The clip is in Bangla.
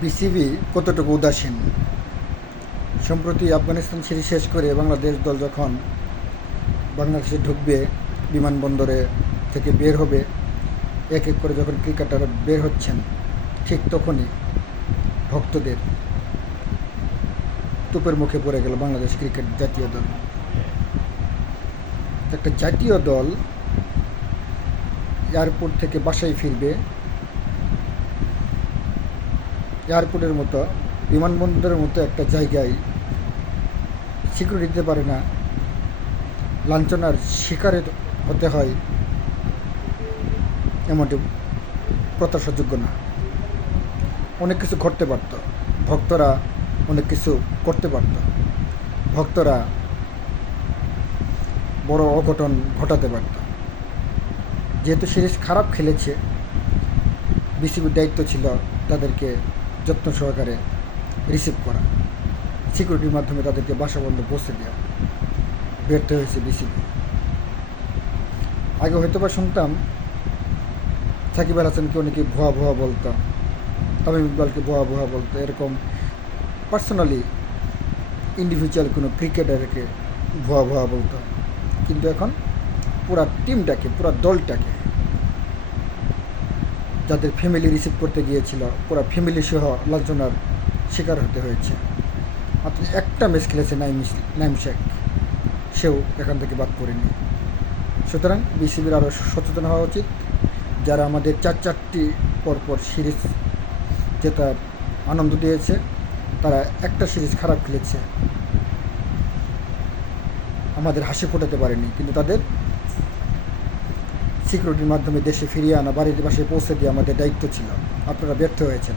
বিসিবি কতটুকু উদাসীন। সম্প্রতি আফগানিস্তান সিরিজ শেষ করে বাংলাদেশ দল যখন বাংলাদেশে ঢুকবে, বিমানবন্দরে থেকে বের হবে, এক এক করে যখন ক্রিকেটাররা বের হচ্ছেন, ঠিক তখনই ভক্তদের তোপের মুখে পড়ে গেল বাংলাদেশ ক্রিকেট জাতীয় দল। একটা জাতীয় দল এয়ারপোর্ট থেকে বাসায় ফিরবে, এয়ারপোর্টের মতো বিমানবন্দরের মতো একটা জায়গায় সিকিউরিটি দিতে পারে না, লাঞ্ছনার শিকারে হতে হয়, এমনটি প্রত্যাশাযোগ্য না। অনেক কিছু ঘটতে পারত, ভক্তরা অনেক কিছু করতে পারত, ভক্তরা বড় অঘটন ঘটাতে পারত। যেহেতু সিরিজ খারাপ খেলেছে, বিসিবির দায়িত্ব ছিল তাদেরকে যত্ন সহকারে রিসিভ করা, সিকিউরিটির মাধ্যমে তাদেরকে বাসাবন্ধ পৌঁছে দেওয়া। ব্যর্থ হয়েছে বিসিবি। আগে হয়তো বা শুনতাম সাকিব আল হাসানকে অনেকে ভুয়া ভুয়া বলতো, তামিম ইকবালকে ভুয়া ভুয়া বলতো, এরকম পার্সোনালি ইন্ডিভিজুয়াল কোনো ক্রিকেটারকে ভুয়া ভুয়া বলতো। কিন্তু এখন পুরা টিমটাকে, পুরা দলটাকে, যাদের ফ্যামিলি রিসিভ করতে গিয়েছিল, পুরা ফ্যামিলি সহ লাঞ্ছনার শিকার হতে হয়েছে। মাত্র একটা ম্যাচ খেলেছে নাইম শেখ, সেও এখান থেকে বাদ পড়েনি। সুতরাং বিসিবির আরও সচেতন হওয়া উচিত। যারা আমাদের চারটি পরপর সিরিজ জেতার আনন্দ দিয়েছে, তারা একটা সিরিজ খারাপ খেলেছে, আমাদের হাসি ফোটাতে পারেনি, কিন্তু তাদের সিকিউরিটির মাধ্যমে দেশে ফিরিয়ে আনা, বাড়ির বাসায় পৌঁছে দিয়ে আমাদের দায়িত্ব ছিল। আপনারা ব্যর্থ হয়েছেন।